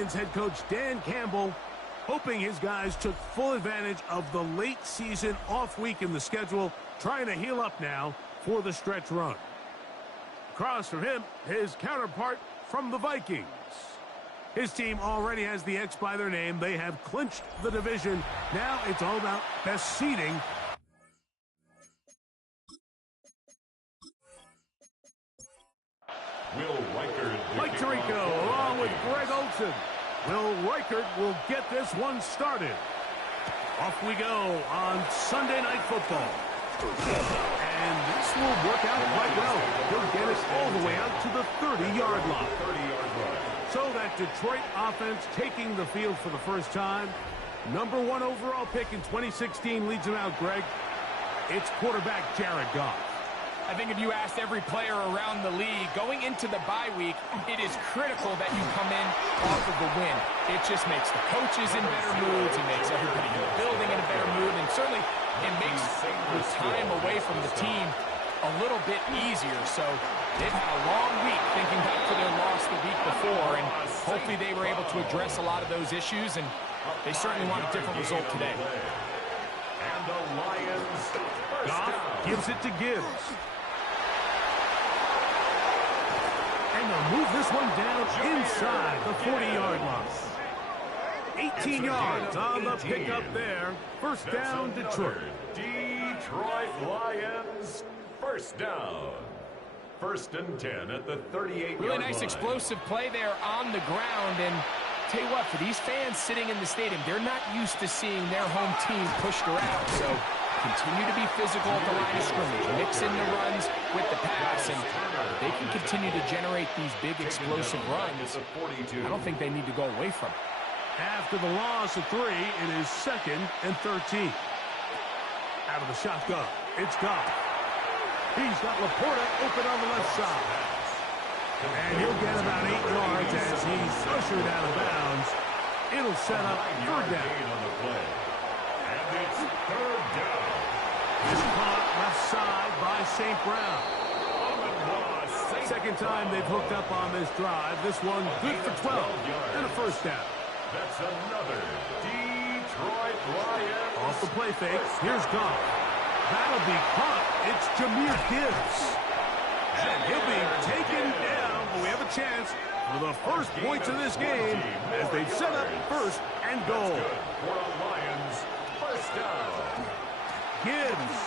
Lions head coach Dan Campbell hoping his guys took full advantage of the late season off week in the schedule, trying to heal up now for the stretch run. Across from him, his counterpart from the Vikings. His team already has the X by their name. They have clinched the division. Now it's all about best seeding. Mike Tirico along with Greg Olsen. Will Reichert will get this one started. Off we go on Sunday Night Football. And this will work out quite well. He'll get it all the way out to the 30-yard line. So that Detroit offense taking the field for the first time. Number 1 overall pick in 2016 leads him out, Greg. It's quarterback Jared Goff. I think if you asked every player around the league, going into the bye week, it is critical that you come in off of the win. It just makes the coaches in better moods. It makes everybody in the building in a better mood. And certainly, it makes the time away from the team a little bit easier. So they've had a long week thinking back to their loss the week before. And hopefully they were able to address a lot of those issues. And they certainly want a different result today. And the Lions Goff gives it to Gibbs. And they'll move this one down inside the 40-yard line. 18 yards on the pickup there. First down, Detroit. Detroit Lions, first down. First and 10 at the 38-yard line. Really nice explosive play there on the ground. And tell you what, for these fans sitting in the stadium, they're not used to seeing their home team pushed around. So continue to be physical at the line of scrimmage. Mix in the runs with the pass, and they can continue to generate these big explosive runs. I don't think they need to go away from it. After the loss of 3, it is 2nd and 13. Out of the shotgun, it's Goff. He's got Laporta open on the left side. And he'll get about 8 yards as he's ushered out of bounds. It'll set up 3rd down. And it's 3rd down. It's caught left side by St. Brown. Second time they've hooked up on this drive. This one good for 12 and a first down. That's another Detroit Lions. Off the play fake, here's Goff. That'll be caught. It's Jahmyr Gibbs. And he'll be taken down, but we have a chance for the first points of this game as they've set up 1st and goal. For the Lions, first down. Gibbs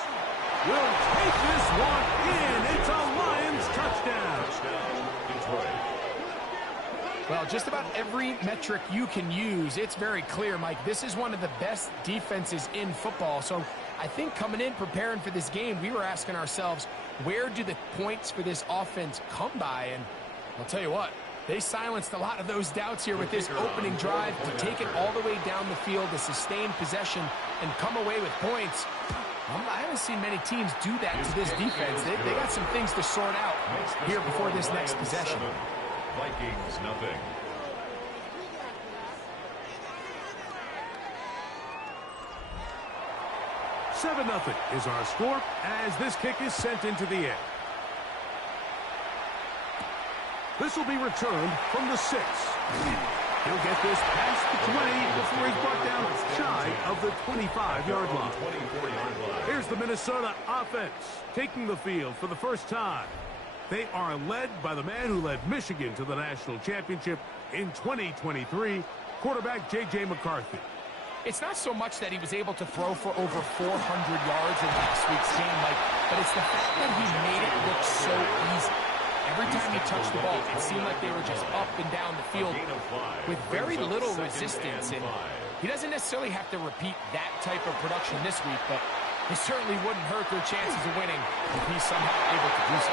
will take this one in. It's a Lions touchdown. Detroit. Well, just about every metric you can use, it's very clear, Mike. This is one of the best defenses in football. So I think coming in, preparing for this game, we were asking ourselves, where do the points for this offense come by? And I'll tell you what, they silenced a lot of those doubts here with this opening drive to take it all the way down the field, to sustain possession and come away with points. I haven't seen many teams do that to this defense. They got some things to sort out here before this next possession. Vikings, nothing. Seven 0 is our score as this kick is sent into the air. This will be returned from the 6. He'll get this past the 20 before he's brought down shy of the 25-yard line. Here's the Minnesota offense taking the field for the first time. They are led by the man who led Michigan to the national championship in 2023, quarterback J.J. McCarthy. It's not so much that he was able to throw for over 400 yards in last week's game, Mike, but it's the fact that he made it look so easy. Every time he touched the ball, it seemed like they were just up and down the field with very little resistance. And he doesn't necessarily have to repeat that type of production this week, but it certainly wouldn't hurt their chances of winning if he's somehow able to do so.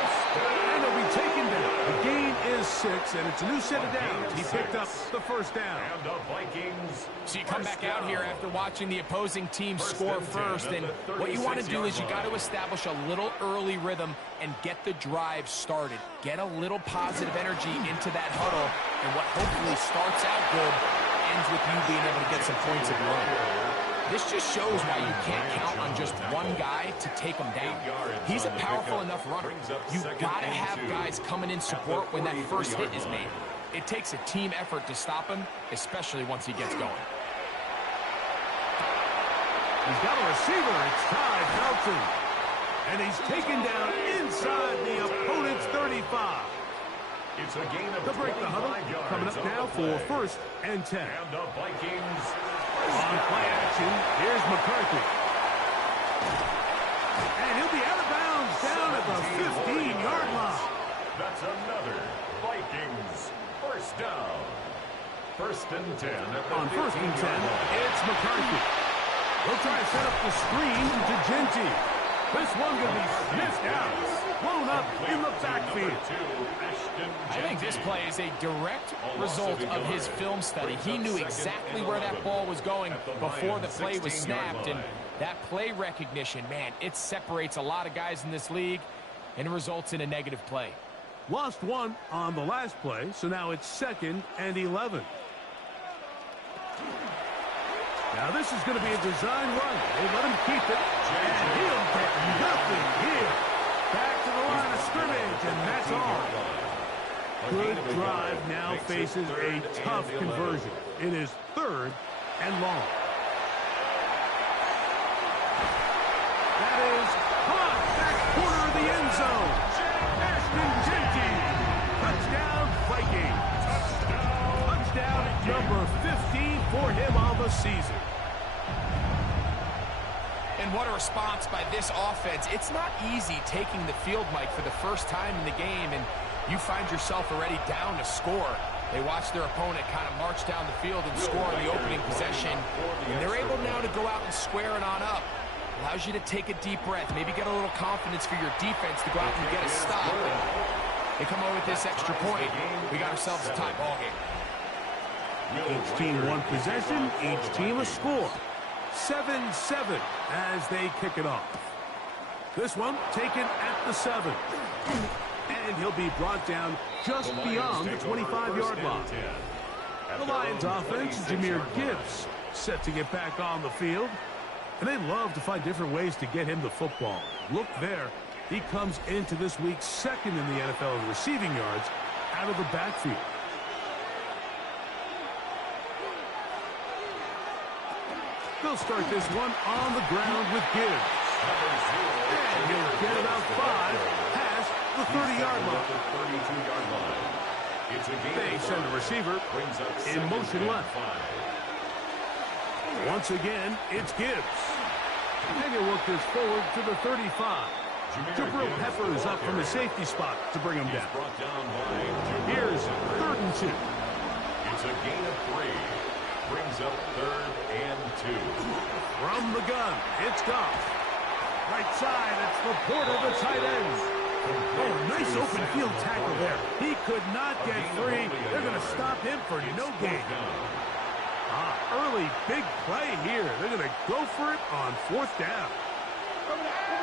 And they'll be taken down. The gain is 6, and it's a new set of downs. He picked up the first down. And the Vikings. So you come back out here after watching the opposing team score first, and what you want to do is you got to establish a little early rhythm and get the drive started. Get a little positive energy into that huddle, and what hopefully starts out good ends with you being able to get some points of your own. This just shows why you can't count on just one guy to take him down. He's a powerful enough runner. You've got to have guys coming in support when that first hit is made. It takes a team effort to stop him, especially once he gets going. He's got a receiver. It's Ty Felton. And he's taken down inside the opponent's 35. It's a gain of They'll break the huddle. Coming up now for first and 10. And the Vikings. On play action, here's McCarthy. And he'll be out of bounds down at the 15-yard line. That's another Vikings first down. First and 10 at the On first and 10, it's McCarthy. They'll try to set up the screen to Genty. This one going to be sniffed out. Blown up in the backfield. I think this play is a direct result of his film study. He knew exactly where that ball was going before the play was snapped. And that play recognition, man, it separates a lot of guys in this league, and it results in a negative play. Lost one on the last play, so now it's 2nd and 11. Now this is going to be a design run. They let him keep it, and he'll get nothing here. Back to the line of scrimmage, and that's all. Good drive now faces a tough conversion. It is 3rd and long. That is caught back corner of the end zone. Ashton Genty. Touchdown, Vikings. Touchdown number 15 for him on the season. And what a response by this offense. It's not easy taking the field, Mike, for the first time in the game, and you find yourself already down to score. They watch their opponent kind of march down the field and score on the opening possession, and they're able now to go out and square it on up. Allows you to take a deep breath, maybe get a little confidence for your defense to go out and get a stop. And they come over with this extra point. We got ourselves a tie ball game. Each team one possession, each team a score. 7-7 as they kick it off. This one taken at the 7. And he'll be brought down just beyond the 25-yard line. The Lions offense, Jahmyr Gibbs, set to get back on the field. And they love to find different ways to get him the football. Look there. He comes into this week 2nd in the NFL in receiving yards out of the backfield. They'll start this one on the ground with Gibbs. And he'll get about 5 past the 30-yard line. They send the receiver in motion left. Once again, it's Gibbs. And he'll work this forward to the 35. Jabril Peppers up from the safety spot to bring him down. Here's 3rd and 2. It's a gain of 3. Brings up 3rd and 2. From the gun, it's Goff. Right side, it's Laporta, the tight end. Oh, nice open field tackle there. He could not get free. They're going to stop him for no gain. Early big play here. They're going to go for it on 4th down.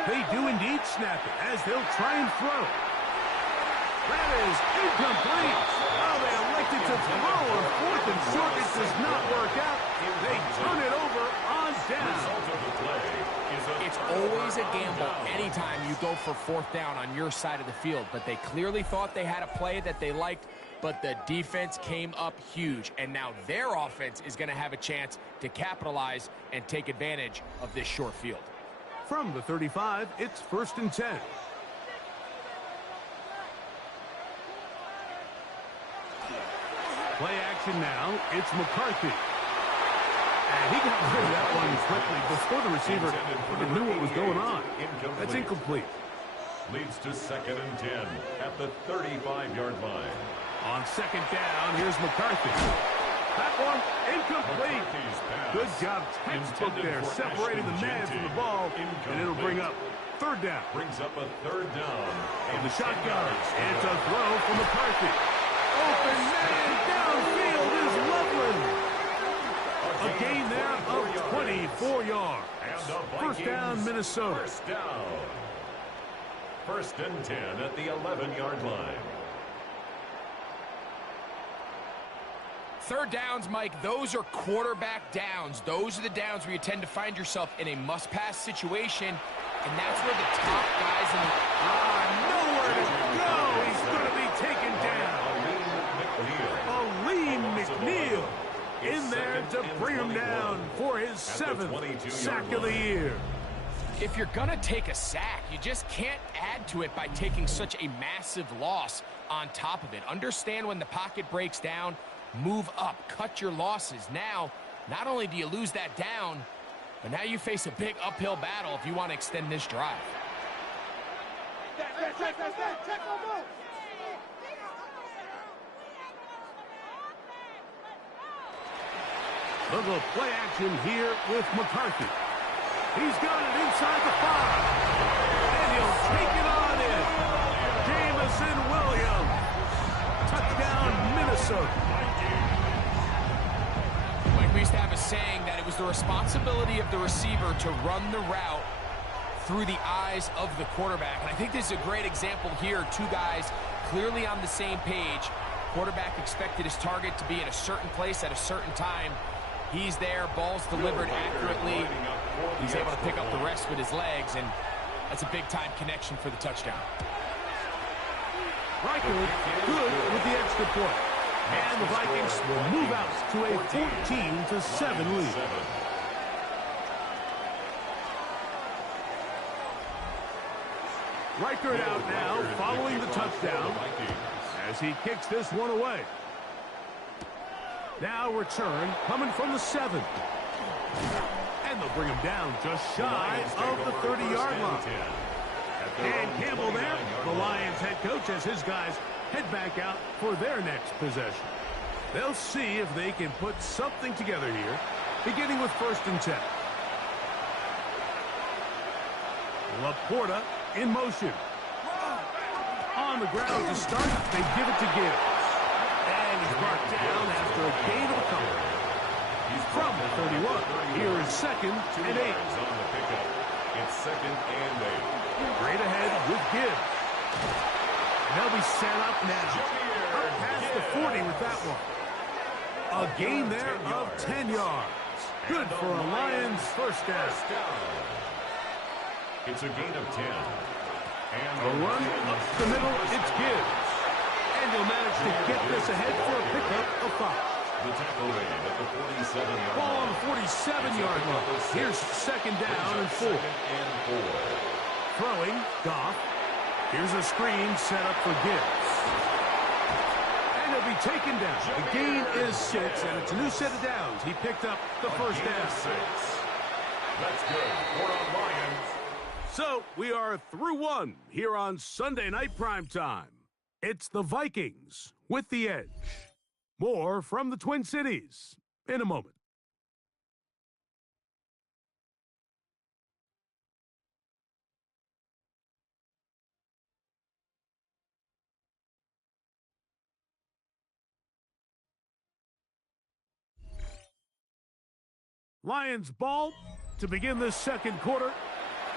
They do indeed snap it as they'll try and throw. That is incomplete. Oh, they elected to throw on 4th and short. It does not work out. They turn it over on down. It's always a gamble anytime you go for 4th down on your side of the field, but they clearly thought they had a play that they liked, but the defense came up huge, and now their offense is going to have a chance to capitalize and take advantage of this short field. From the 35, it's 1st and 10. Play action now. It's McCarthy. And he got rid of that one quickly before the receiver even knew what was going on. That's incomplete. Leads to 2nd and 10 at the 35-yard line. On 2nd down, here's McCarthy. That one incomplete. Good job, textbook there, separating the man from the ball, and it'll bring up 3rd down. Brings up a 3rd down. In the shotgun, it's a throw from McCarthy. Open man downfield is Loveland. A gain there of 24 yards. First down, Minnesota. First down. 1st and 10 at the 11-yard line. 3rd downs, Mike, those are quarterback downs. Those are the downs where you tend to find yourself in a must-pass situation, and that's where the top guys in the... Nowhere to go. He's going to be taken down. McNeil in there to bring him down for his 7th sack of the year. If you're going to take a sack, you just can't add to it by taking such a massive loss on top of it. Understand when the pocket breaks down, move up, cut your losses. Now, not only do you lose that down, but now you face a big uphill battle if you want to extend this drive. Little play action here with McCarthy. He's got it inside the 5. And he'll take it on in. Jamison Williams. Touchdown, Minnesota. Like we used to have a saying that it was the responsibility of the receiver to run the route through the eyes of the quarterback. And I think this is a great example here. Two guys clearly on the same page. Quarterback expected his target to be in a certain place at a certain time. He's there, ball's delivered accurately. He's able to pick up the rest with his legs, and that's a big-time connection for the touchdown. Riker good with the extra point. And the Vikings will move out to a 14-7 lead. Riker out now, following the touchdown, as he kicks this one away. Now return coming from the 7. And they'll bring him down just shy of the 30-yard line. And Campbell there, the Lions head coach, as his guys head back out for their next possession. They'll see if they can put something together here, beginning with 1st and 10. Laporta in motion. On the ground to start, they give it to Gibbs. And he's brought down after a gain of a couple. He's from the 31. Here is 2nd and 8. It's 2nd and 8. Straight ahead with Gibbs. They'll be set up now. Up past the 40 with that one. A gain there of 10 yards. Good for a Lions first down. It's a gain of 10. And a run up the middle, it's Gibbs. And he'll manage to get this ahead for a pickup of 5. The tackle made at the 47-yard line. Ball on the 47-yard line. Here's 2nd down and 4. Throwing, Goff. Here's a screen set up for Gibbs. And he'll be taken down. The gain is 6, and it's a new set of downs. He picked up the first down. 6. That's good for our Lions. So we are through 1 here on Sunday Night Primetime. It's the Vikings with the edge. More from the Twin Cities in a moment. Lions ball to begin the 2nd quarter.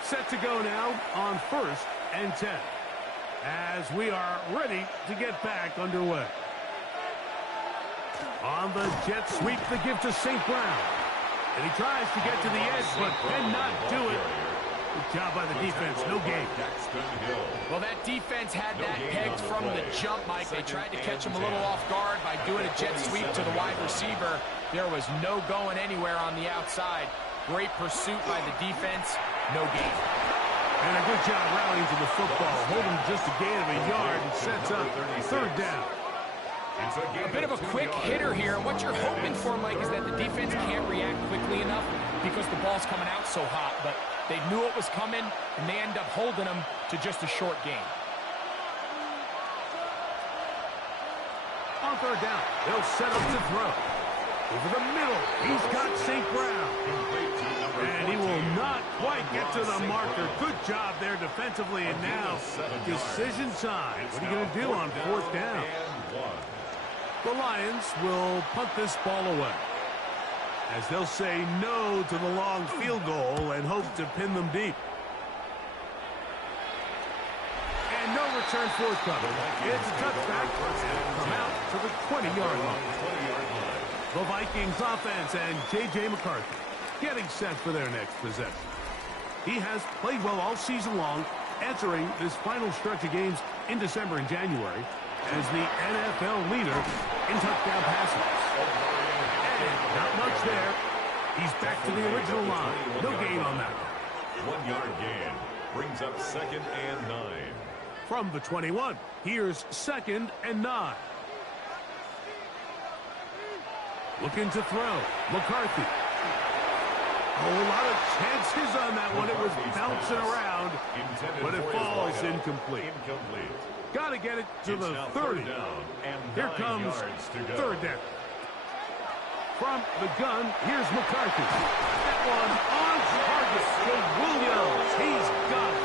Set to go now on 1st and 10. As we are ready to get back underway. On the jet sweep, the give to St. Brown. And he tries to get to the edge, but cannot do it. Good job by the defense. No gain. Well, that defense had that pegged from the jump, Mike. They tried to catch him a little off guard by doing a jet sweep to the wide receiver. There was no going anywhere on the outside. Great pursuit by the defense. No gain. And a good job rallying to the football. Holding just a gain of a yard and sets up 3rd down. A bit of a quick hitter here. And what you're hoping for, Mike, is that the defense can't react quickly enough because the ball's coming out so hot. But they knew it was coming, and they end up holding them to just a short gain. On 3rd down, they'll set up to throw. Over the middle, he's got St. Brown. And he will not quite get to the marker. Good job there defensively, and now decision time. What are you going to do on 4th down? The Lions will punt this ball away, as they'll say no to the long field goal and hope to pin them deep. And no return forthcoming. It's a touchback, and it'll come out to the 20-yard line. The Vikings offense and J.J. McCarthy getting set for their next possession. He has played well all season long, entering this final stretch of games in December and January. as the NFL leader in touchdown passes. And not much there. He's back to the original line. No gain on that. 1 yard gain brings up 2nd and 9. From the 21, here's 2nd and 9. Looking to throw. McCarthy. A whole lot of chances on that one. It was bouncing around, but it falls incomplete. Got to get it to the 30. Here comes 3rd down. From the gun, here's McCarthy. That one on target to Williams. He's got it.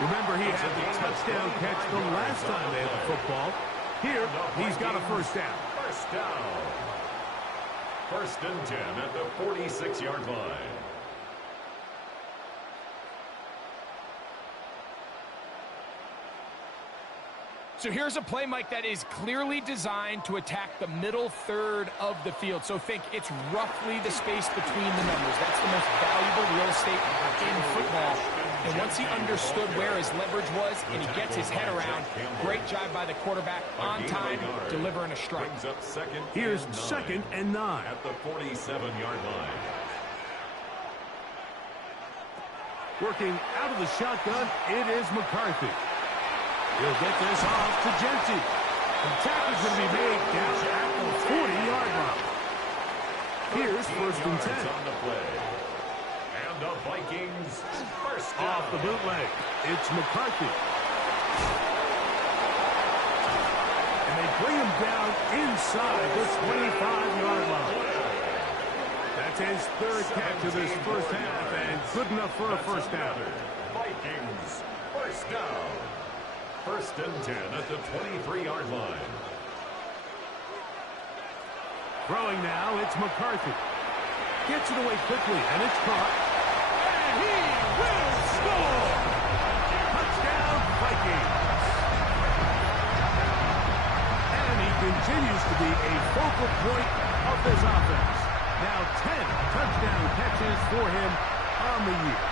Remember, he had the touchdown catch the last time they had the football. Here, he's got a 1st down. 1st down. 1st and 10 at the 46-yard line. So here's a play, Mike, that is clearly designed to attack the middle third of the field. So think it's roughly the space between the numbers. That's the most valuable real estate in football. And once he understood where his leverage was and he gets his head around, great job by the quarterback on time, delivering a strike. Here's 2nd and 9. At the 47-yard line. Working out of the shotgun, it is McCarthy. He'll get this off to Genty. The tackle's going to be made down at the 40-yard line. Here's 1st and 10. On the play. And the Vikings 1st down. Off the bootleg, it's McCarthy. And they bring him down inside the 25-yard line. That's his 3rd catch of this 1st half, and good enough for a 1st down. Vikings 1st down. 1st and 10 at the 23-yard line. Throwing now, it's McCarthy. Gets it away quickly, and it's caught. And he will score! Touchdown, Vikings! And he continues to be a focal point of this offense. Now 10 touchdown catches for him on the year.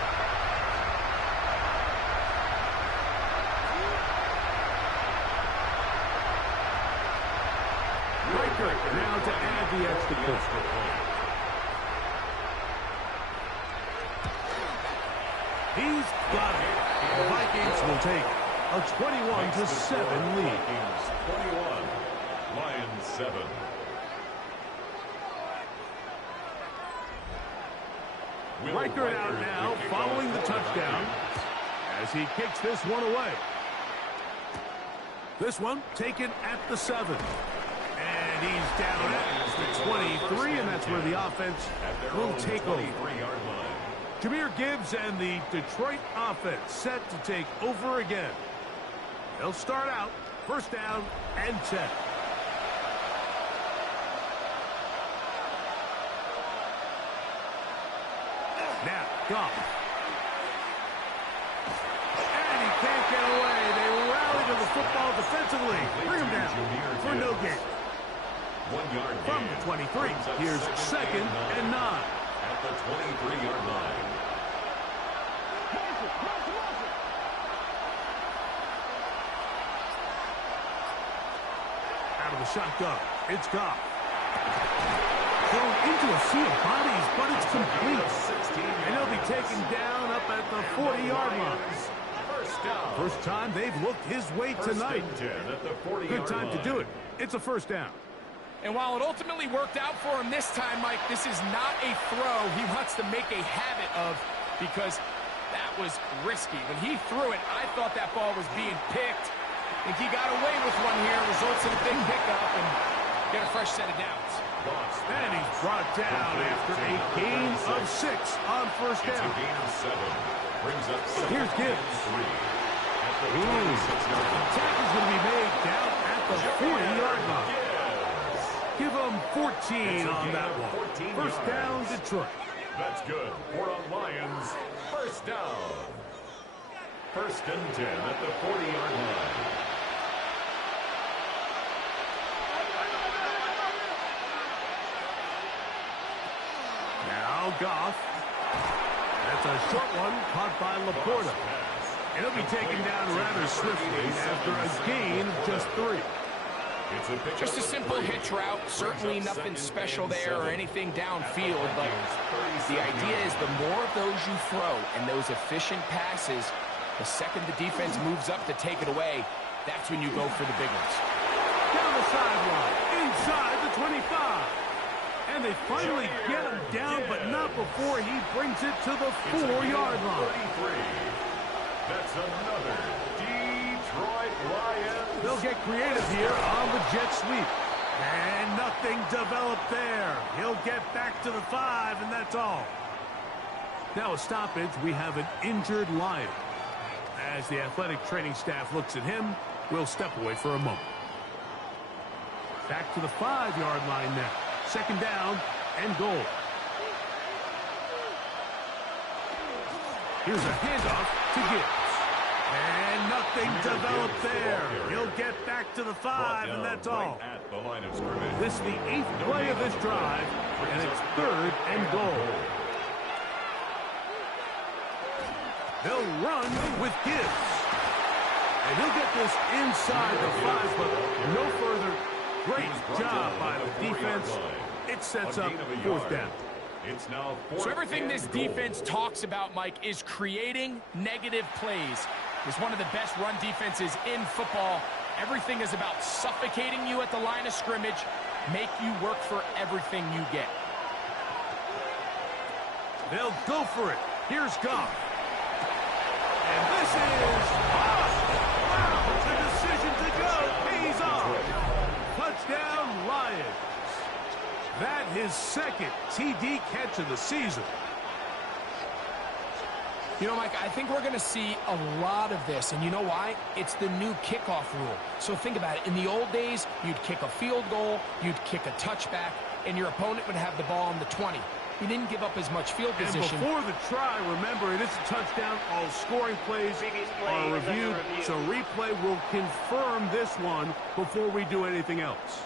Now to add the extra point. He's got it. The Vikings will take a 21-7 lead. 21, Lions 7. Reichert out now following the touchdown as he kicks this one away. This one taken at the 7. And he's down at the 23, and that's where the offense will take over. Jahmyr Gibbs and the Detroit offense set to take over again. They'll start out 1st down and 10. Now, Goff. And he can't get away. They rally to the football defensively. Bring him down for no gain. 1 yard From the 23, here's 2nd and 9. At the 23-yard line. Out of the shotgun, it's Goff. Thrown into a sea of bodies, but it's complete. And he'll be taken down up at the 40-yard line. First time they've looked his way tonight. Good time to do it. It's a 1st down. And while it ultimately worked out for him this time, Mike, this is not a throw he wants to make a habit of because that was risky. When he threw it, I thought that ball was being picked. I think he got away with one here, results in a big pickup, and get a fresh set of downs. And he's brought down after a gain of 6 on 1st down. Here's Gibbs. The tackle's going to be made down at the 40-yard line. Give him 14 on that one. 1st down, Detroit. That's good for the Lions. 1st down. 1st and 10 at the 40-yard line. Now Goff. That's a short one caught by Laporta. And he'll be taken down rather swiftly after a gain of just 3. Just a simple hitch route. Certainly nothing special there or anything downfield, but the idea is the more of those you throw and those efficient passes, the second the defense moves up to take it away, that's when you go for the big ones. Down the sideline, inside the 25. And they finally get him down, but not before he brings it to the 4-yard line. That's another Detroit Lions. They'll get creative here on the jet sweep. And nothing developed there. He'll get back to the 5, and that's all. Now a stoppage, we have an injured Lion. As the athletic training staff looks at him, we'll step away for a moment. Back to the 5-yard line now. 2nd down and goal. Here's a handoff to Gibbs. And nothing developed there. He'll get back to the 5, and that's all. This is the 8th play of this drive, and it's 3rd and goal. They'll run with Gibbs. And he'll get this inside the 5, but no further. Great job by the defense. It sets up 4th down. So everything this defense talks about, Mike, is creating negative plays. It's one of the best run defenses in football. Everything is about suffocating you at the line of scrimmage, make you work for everything you get. They'll go for it. Here's Goff. And this is off. Wow, the decision to go pays off. Touchdown, Lions. That his 2nd TD catch of the season. You know, Mike, I think we're going to see a lot of this, and you know why? It's the new kickoff rule. So think about it. In the old days, you'd kick a field goal, you'd kick a touchback, and your opponent would have the ball on the 20. He didn't give up as much field position. And before the try, remember, it is a touchdown. All scoring plays are reviewed, so replay will confirm this one before we do anything else.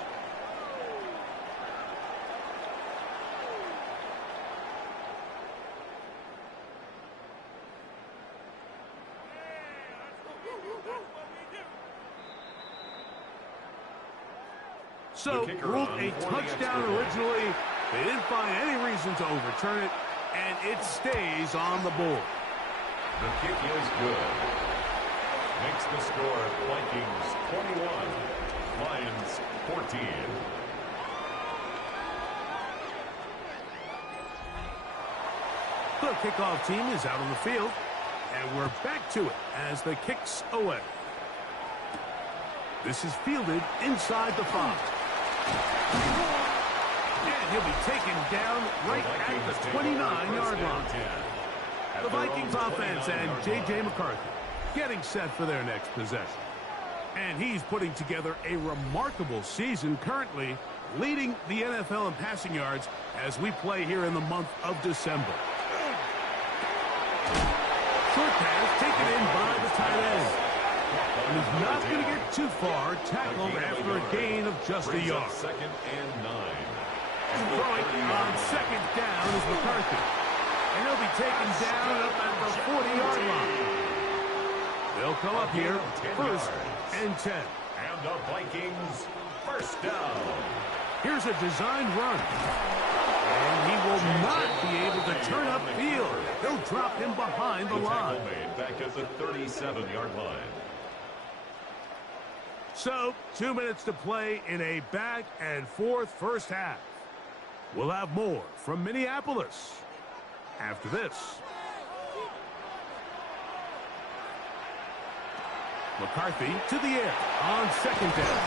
So, ruled a touchdown originally. They didn't find any reason to overturn it, and it stays on the board. The kick is good. Makes the score Vikings 21, Lions 14. The kickoff team is out on the field, and we're back to it as the kick's away. This is fielded inside the 5. And he'll be taken down right at the 29-yard line. The Vikings offense and J.J. McCarthy getting set for their next possession. And he's putting together a remarkable season, currently leading the NFL in passing yards as we play here in the month of December. Short pass taken in by the tight end. And he's not going to get too far, tackled after a gain of just a yard. 2nd and 9. Throwing on 2nd down is McCarthy. And he'll be taken down up at the 40-yard line. They'll come up here, 1st and 10. And the Vikings, 1st down. Here's a designed run. And he will not be able to turn upfield. They'll drop him behind the line. Back at the 37-yard line. So, 2 minutes to play in a back-and-forth first half. We'll have more from Minneapolis after this. McCarthy to the air on 2nd down.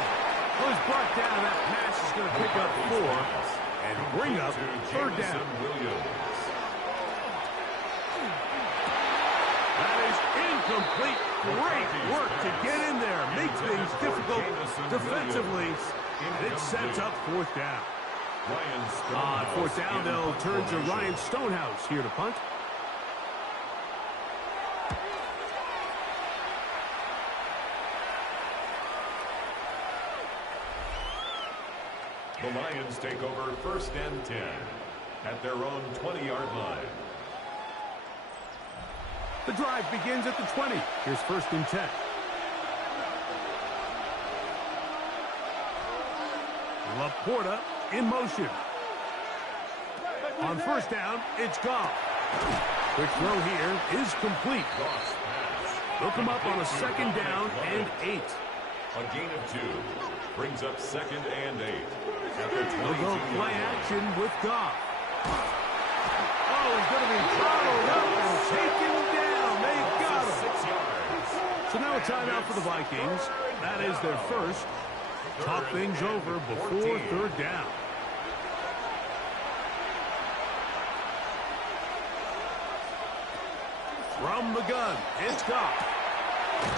Well, he's brought down. That pass is going to pick up 4 and bring up 3rd down. That is incomplete. Great work to get in there. Make things difficult defensively. And it sets up 4th down. On 4th down, they'll turn to Ryan Stonehouse here to punt. The Lions take over 1st and 10 at their own 20-yard line. The drive begins at the 20. Here's 1st and 10. Laporta in motion. On 1st down, it's Goff. Quick throw here is complete. They'll come up on a 2nd down and 8. A gain of 2 brings up 2nd and 8. They'll go play action with Goff. Oh, he's going to be followed up and taken down. They got him. 6 yards. So now a timeout for the Vikings. That is their first. Talk things over before 3rd down. From the gun, it's Goff.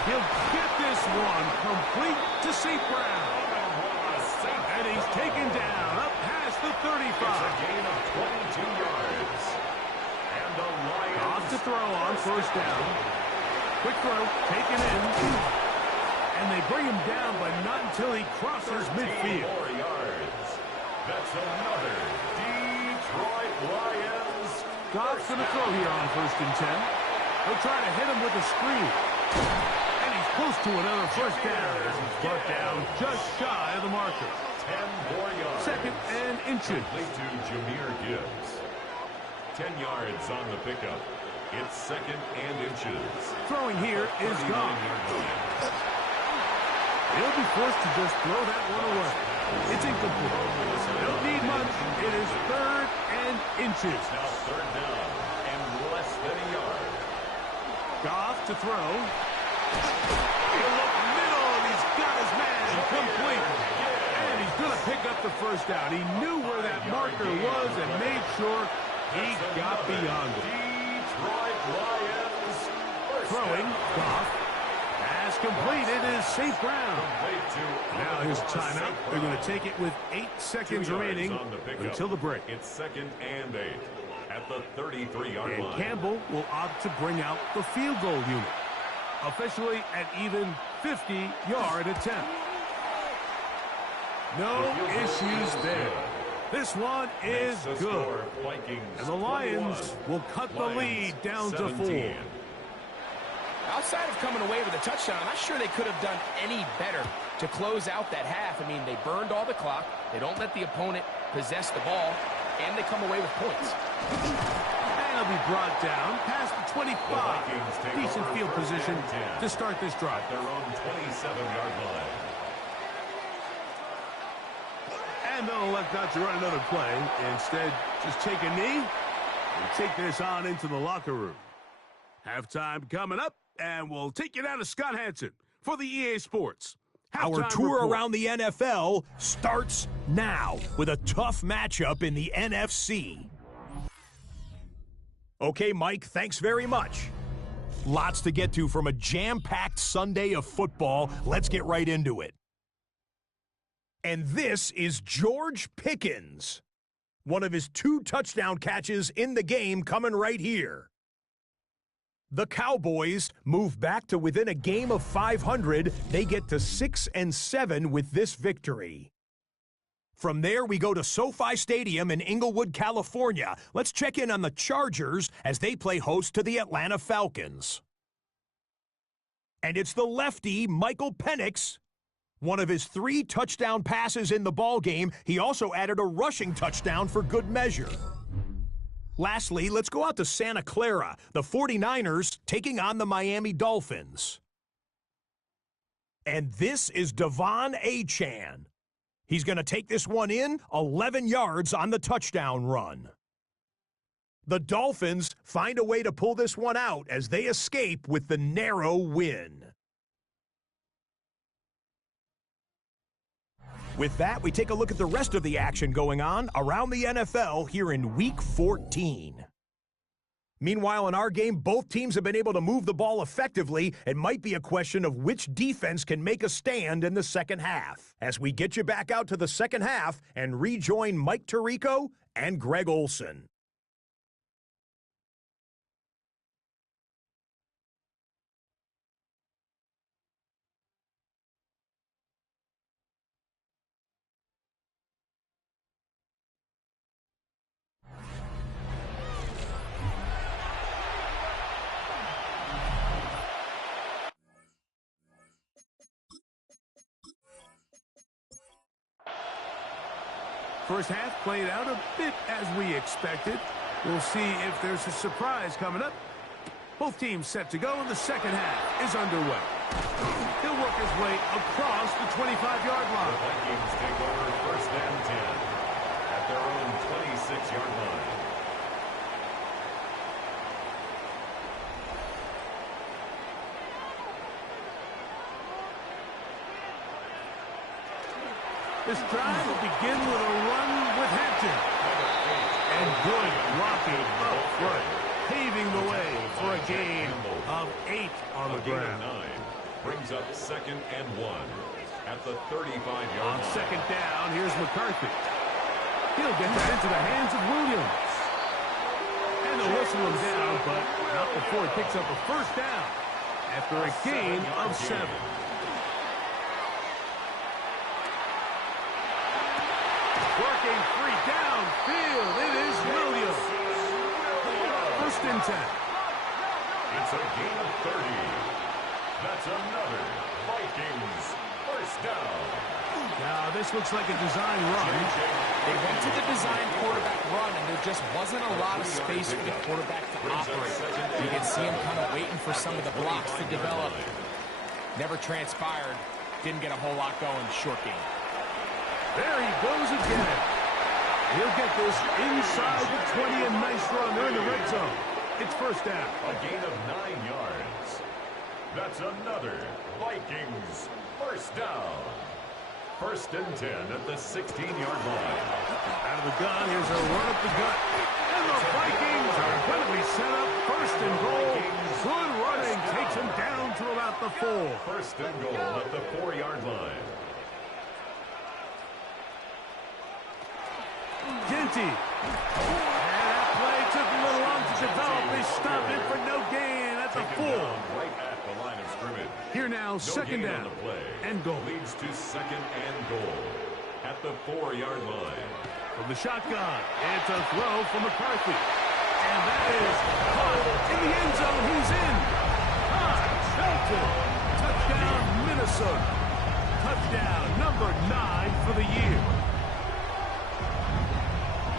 He'll get this one complete to St. Brown. And he's taken down up past the 35. It's a gain of 22 yards. And the Lions Off to throw on 1st down. Quick throw, taken in. And they bring him down, but not until he crosses midfield. 4 yards. That's another Detroit Lions. Goff's going to throw here on 1st and 10. He'll try to hit him with a screen. And he's close to another 1st down as he's brought down just shy of the marker. 10 more yards. 2nd and inches. Complete to Jahmyr Gibbs. 10 yards on the pickup. It's 2nd and inches. Throwing here is Goff. He'll be forced to just throw that one away. It's incomplete. Don't need much. It is 3rd and inches. Now 3rd down and less than a yard. Goff to throw. He'll look middle, and he's got his man complete. And he's going to pick up the 1st down. He knew where that marker was and made sure he got beyond it. Detroit Lions. Throwing, Goff. Pass completed is St. Brown. Now here's a timeout. They're going to take it with 8 seconds remaining until the break. It's 2nd and 8 at the 33-yard And line. Campbell will opt to bring out the field goal unit. Officially at even 50-yard attempt. No issues there. This one is good. And the Lions will cut the lead down to 4. Outside of coming away with a touchdown, I'm not sure they could have done any better to close out that half. I mean, they burned all the clock. They don't let the opponent possess the ball, and they come away with points. And he'll be brought down past the 25. Decent field position to start this drive. Their own 27-yard line. And they'll elect not to run another play. Instead, just take a knee and take this on into the locker room. Halftime coming up, and we'll take you down to Scott Hansen for the EA Sports Our tour around the NFL starts now with a tough matchup in the NFC. Okay, Mike, thanks very much. Lots to get to from a jam-packed Sunday of football. Let's get right into it. And this is George Pickens. One of his 2 touchdown catches in the game coming right here. The Cowboys move back to within a game of 500. They get to 6-7 with this victory. From there, we go to SoFi Stadium in Inglewood, California. Let's check in on the Chargers as they play host to the Atlanta Falcons. And it's the lefty, Michael Penix. One of his 3 touchdown passes in the ballgame. He also added a rushing touchdown for good measure. Lastly, let's go out to Santa Clara. The 49ers taking on the Miami Dolphins. And this is Devon Achane. He's going to take this one in, 11 yards on the touchdown run. The Dolphins find a way to pull this one out as they escape with the narrow win. With that, we take a look at the rest of the action going on around the NFL here in Week 14. Meanwhile, in our game, both teams have been able to move the ball effectively. It might be a question of which defense can make a stand in the second half. As we get you back out to the second half and rejoin Mike Tirico and Greg Olson. first half played out a bit as we expected. We'll see if there's a surprise coming up. Both teams set to go, and the second half is underway. He'll work his way across the 25-yard line. The Vikings take over first and 10 at their own 26-yard line. This drive will begin with a run with Hampton. And good blocking up front, paving the way for a gain of 8 on the ground. Brings up 2nd and 1 at the 35-yard line. On second down, here's McCarthy. He'll get that into the hands of Williams. And they'll whistle him down, but not before he picks up a first down after a gain of 7. Working free downfield. It is Williams. First and 10. It's a gain of 30. That's another Vikings first down. Now, this looks like a design run. They went to the design quarterback run, and there just wasn't a lot of space for the quarterback to operate. You can see him kind of waiting for some of the blocks to develop. Never transpired. Didn't get a whole lot going. Short game. There he goes again. He'll get this inside the 20, and nice run. They're in the red zone. It's first down. A gain of 9 yards. That's another Vikings first down. First and 10 at the 16-yard line. Out of the gun, here's a run up the gut. And the Vikings are going to be set up first and goal. Good running takes him down to about the 4. First and goal at the 4-yard line. Genty. And that play took a little long to develop. They stopped it for no gain at the 4. Right at the line of scrimmage. Here now, second down and goal. Leads to second and goal at the 4-yard line. From the shotgun, it's a throw from McCarthy. And that is caught in the end zone. He's in. Shelton. Touchdown, Minnesota. Touchdown number 9 for the year.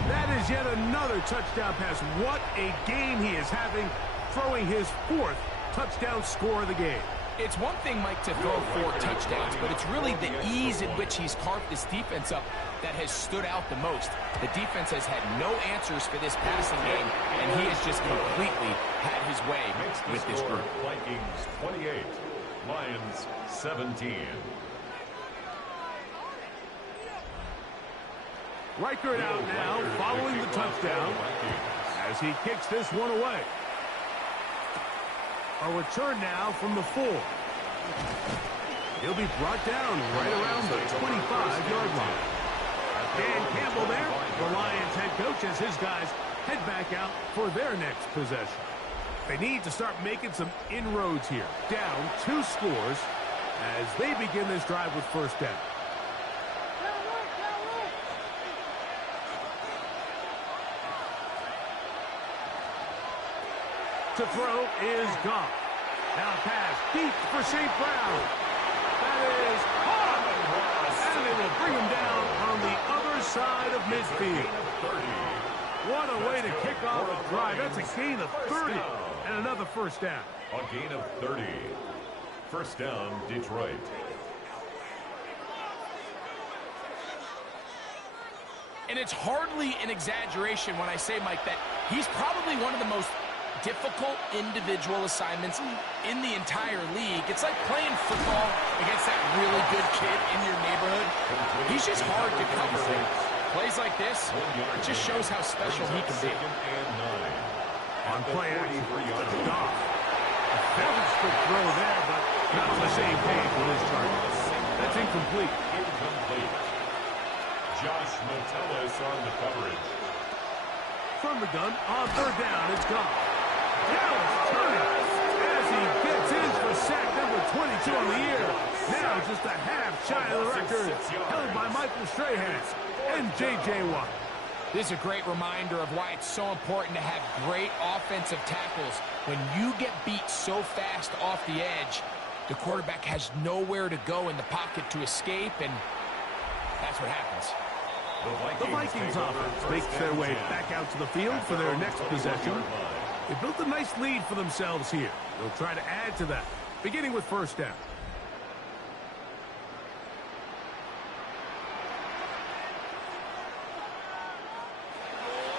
That is yet another touchdown pass. What a game he is having, throwing his 4th touchdown score of the game. It's one thing, Mike, to throw 4 touchdowns, but it's really the ease in which he's carved this defense up that has stood out the most. The defense has had no answers for this passing game, and he has just completely had his way with this group. Vikings 28, Lions 17. Reichert out now, following the touchdown, as he kicks this one away. A return now from the 4. He'll be brought down right around the 25-yard line. Dan Campbell there, the Lions head coach, as his guys head back out for their next possession. They need to start making some inroads here. Down 2 scores as they begin this drive with first down. To throw is Goff. Now pass deep for St. Brown. That is caught. And they will bring him down on the other side of midfield. What a way to kick off a drive. That's a gain of 30 and another first down. A gain of 30. First down, Detroit. And it's hardly an exaggeration when I say, Mike, that he's probably one of the most difficult individual assignments in the entire league. It's like playing football against that really good kid in your neighborhood. He's just hard to cover. Plays like this, it just shows how special he can be. On play action, Goff. A fairly quick throw there, but not on the same page with his target. That's incomplete. Josh Metellus on the coverage. From the gun, on third down, it's Goff. Dallas turning as he gets in for sack number 22 on the year. Now just a half shy of the record held by Michael Strahan and J.J. Watt. This is a great reminder of why it's so important to have great offensive tackles. When you get beat so fast off the edge, the quarterback has nowhere to go in the pocket to escape, and that's what happens. The Vikings offense makes their way back out to the field for their next possession. They built a nice lead for themselves here. They'll try to add to that, beginning with first down.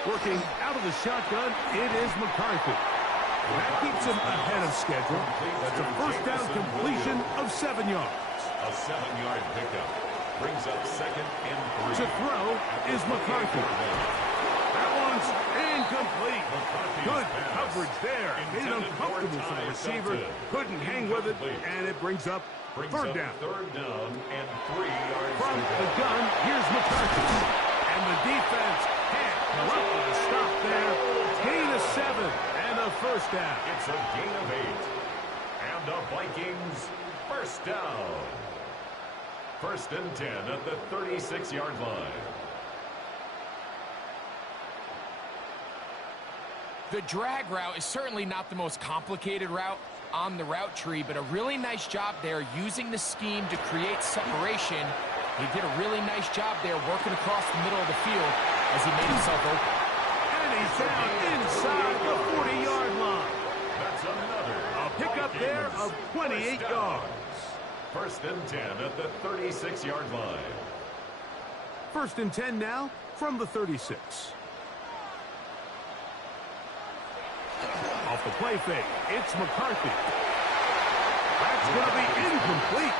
Working out of the shotgun, it is McCarthy. And that keeps him ahead of schedule. That's a first down completion of 7 yards. A 7-yard pickup brings up 2nd and 3. To throw is McCarthy. That one's incomplete. Good coverage there. Made it uncomfortable for the receiver. Couldn't hang with it, and it brings up third down. 3rd down and 3 yards. From the gun, here's McCarthy. And the defense can't come up with a stop there. Gain of 7 and a first down. It's a gain of 8. And the Vikings first down. 1st and 10 at the 36-yard line. The drag route is certainly not the most complicated route on the route tree, but a really nice job there using the scheme to create separation. He did a really nice job there working across the middle of the field as he made himself open. And he's down inside the 40-yard line. That's another. A pickup there of 28 yards. 1st and 10 at the 36-yard line. 1st and 10 now from the 36. Off the play fake, it's McCarthy. That's going to be incomplete.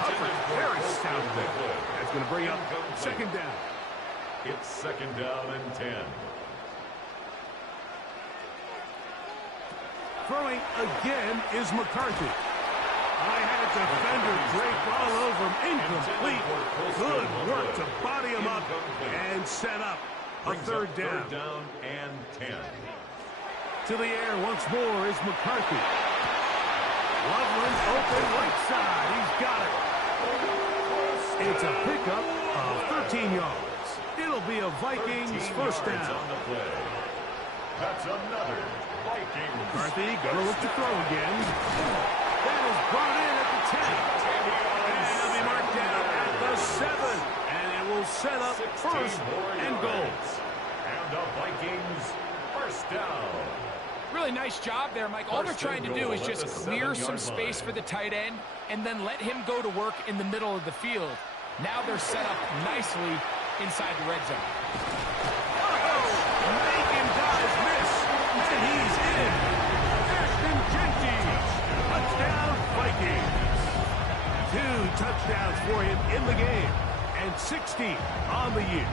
Coverage very stout there. That's going to bring up 2nd down. It's 2nd down and 10. Throwing again is McCarthy. I had a defender draped all over him. Incomplete. Good work to body him up and set up a third down. 3rd down and 10. To the air once more is McCarthy. Loveland open right side. He's got it. It's a pickup of 13 yards. It'll be a Vikings first down. On the play. That's another Vikings. McCarthy gonna look to throw again. That is brought in at the 10. And it'll be marked down at the 7. And it will set up 1st and goal. And the Vikings first down. Really nice job there, Mike. All they're trying to do is just clear some space for the tight end and then let him go to work in the middle of the field. Now they're set up nicely inside the red zone. Making guys miss, and he's in. Ashton Jenkins, touchdown Vikings. 2 touchdowns for him in the game, and 60 on the year.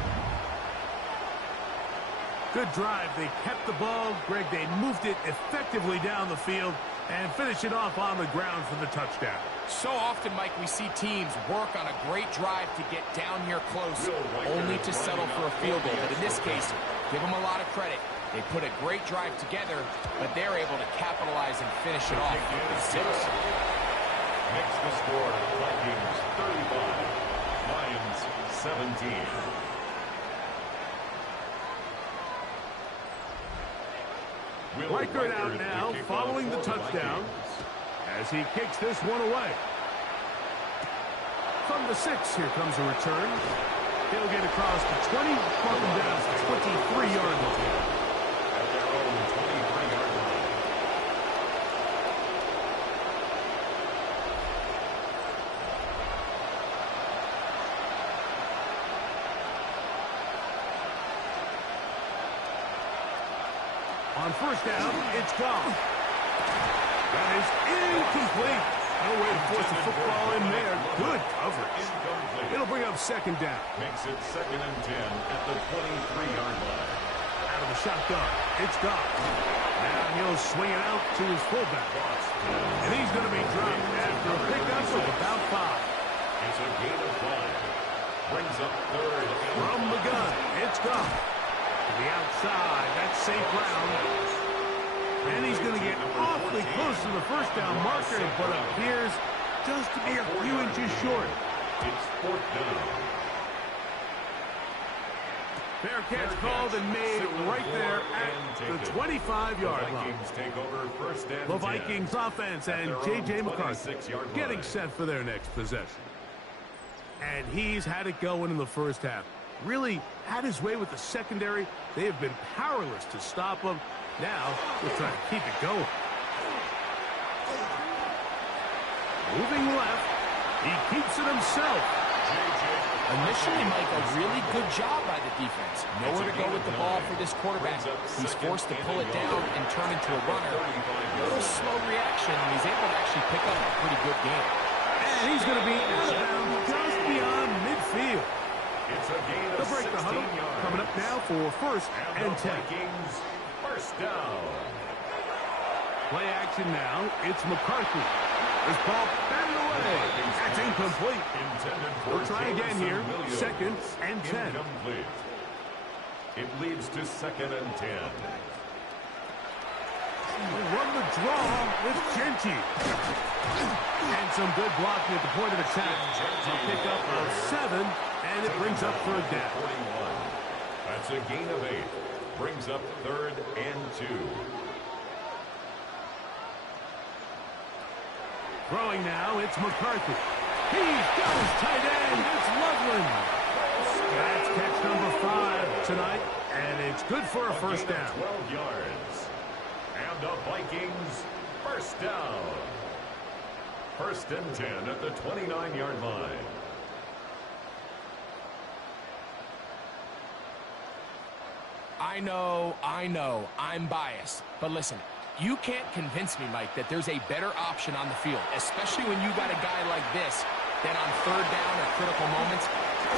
Good drive. They kept the ball. Greg, they moved it effectively down the field and finished it off on the ground for the touchdown. So often, Mike, we see teams work on a great drive to get down here close, only to settle for a field goal. But in this case, give them a lot of credit. They put a great drive together, but they're able to capitalize and finish it off with 6. Makes the score Vikings 35, Lions 17. Reichert out now, following the touchdown, as he kicks this one away. From the 6, here comes a return. He'll get across the 20, mark him down to 23-yard line. At their own 23-yard line. On first down, it's gone. That is incomplete. No way to force the football in there. Good coverage. It'll bring up 2nd down. Makes it 2nd and 10 at the 23-yard line. Out of the shotgun, it's gone. Now he'll swing it out to his fullback. And he's going to be dropped after a pickup of about 5. It's a gain of 5. Brings up 3rd. From the gun, it's gone. To the outside, that's safe ground. And he's going to get awfully close to the first down marker, but appears just to be a few inches short. It's 4th down. Fair catch called and made right there at the 25-yard line. Take over 1st and 10. The Vikings offense and J.J. McCarthy getting set for their next possession. And he's had it going in the first half. really had his way with the secondary. They have been powerless to stop him. Now, we'll try to keep it going. Moving left. He keeps it himself. Initially, Mike, a really good job by the defense. Nowhere to go with the ball for this quarterback. He's forced to pull it down and turn into a runner. A little slow reaction, and he's able to actually pick up a pretty good game. And he's going to be out of bounds just beyond midfield. It's a gain of They'll break the huddle. Coming up now for first and 10. Vikings, first down. Play action now. It's McCarthy. This ball batted away. That's incomplete. We'll try again here. Second and 10. Incomplete. It leads to second and 10. We'll run the draw with Genty. And some good blocking at the point of attack. A pickup of 7, and it brings up third down. 41. That's a gain of 8. Brings up third and 2. Throwing now, it's McCarthy. He's got his tight end. It's Loveland. That's catch number 5 tonight, and it's good for a first down. 12 yards. And the Vikings, first down. First and 10 at the 29-yard line. I know, I'm biased. But listen, you can't convince me, Mike, that there's a better option on the field, especially when you got a guy like this, that on third down or critical moments,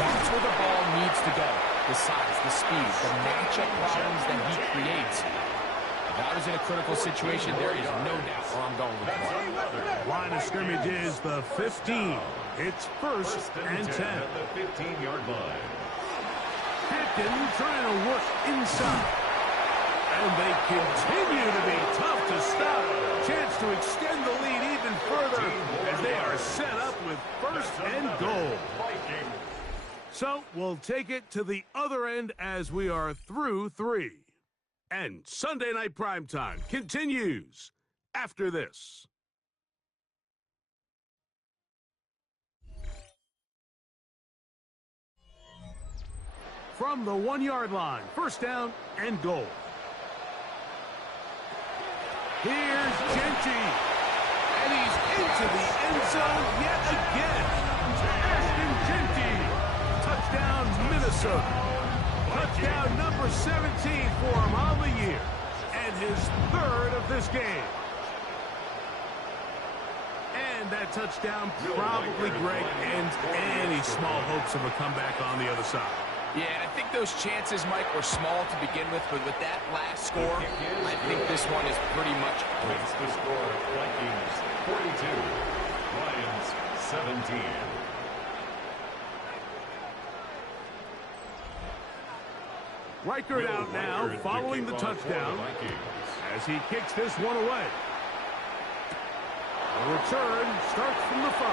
that's where the ball needs to go. The size, the speed, the matchup problems that he creates. If I was in a critical situation, there is no doubt where I'm going with the ball. Line of scrimmage is the 15. It's first and 10. At the 15-yard line. Pickens trying to work inside. And they continue to be tough to stop. Chance to extend the lead even further as they are set up with first and goal. So we'll take it to the other end as we are through 3. And Sunday Night Primetime continues after this. From the 1-yard line, first down and goal. Here's Genty. And he's into the end zone yet again. Ashton Genty. Touchdown, Minnesota. Touchdown number 17 for him on the year. And his 3rd of this game. And that touchdown probably, Greg, ends any small hopes of a comeback on the other side. Yeah, and I think those chances, Mike, were small to begin with, but with that last score, I think this one is pretty much It's the score. Vikings 42, Lions 17. Reichert out now, following the touchdown, as he kicks this one away. The return starts from the 5.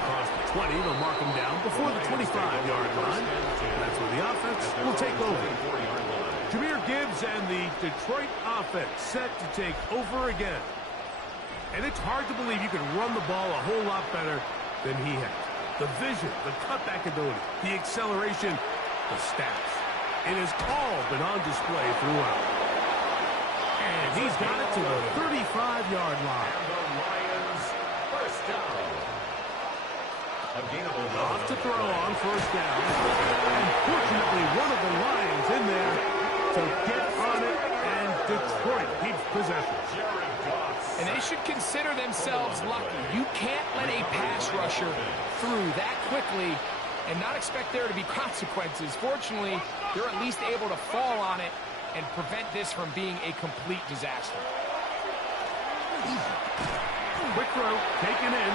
Across the 20, they'll mark him down before the 25-yard line. That's where the offense will take over. Jahmyr Gibbs and the Detroit offense set to take over again. And it's hard to believe you can run the ball a whole lot better than he has. The vision, the cutback ability, the acceleration, the stats. It has all been on display throughout. And he's got it to the 35-yard line. And the Lions first down. Off to throw on first down. And fortunately, one of the Lions in there to get on it, and Detroit keeps possession. And they should consider themselves lucky. You can't let a pass rusher through that quickly and not expect there to be consequences. Fortunately, they're at least able to fall on it and prevent this from being a complete disaster. Quick throw, taken in.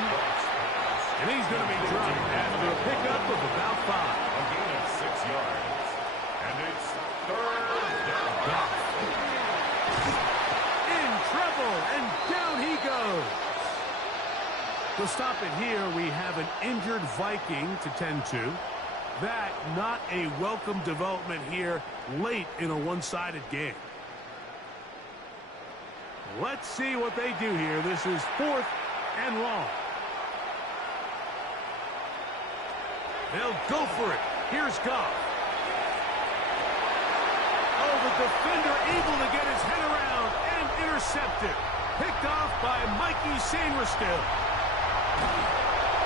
And he's going to be dropped after a pickup of about 5. A gain of 6 yards. And it's third down. In trouble, and down he goes. To stop it here, we have an injured Viking to tend to. That not a welcome development here late in a one-sided game. Let's see what they do here. This is 4th and long. They'll go for it. Here's Goff. Oh, the defender able to get his head around and intercepted. Picked off by Mikey Sainristil.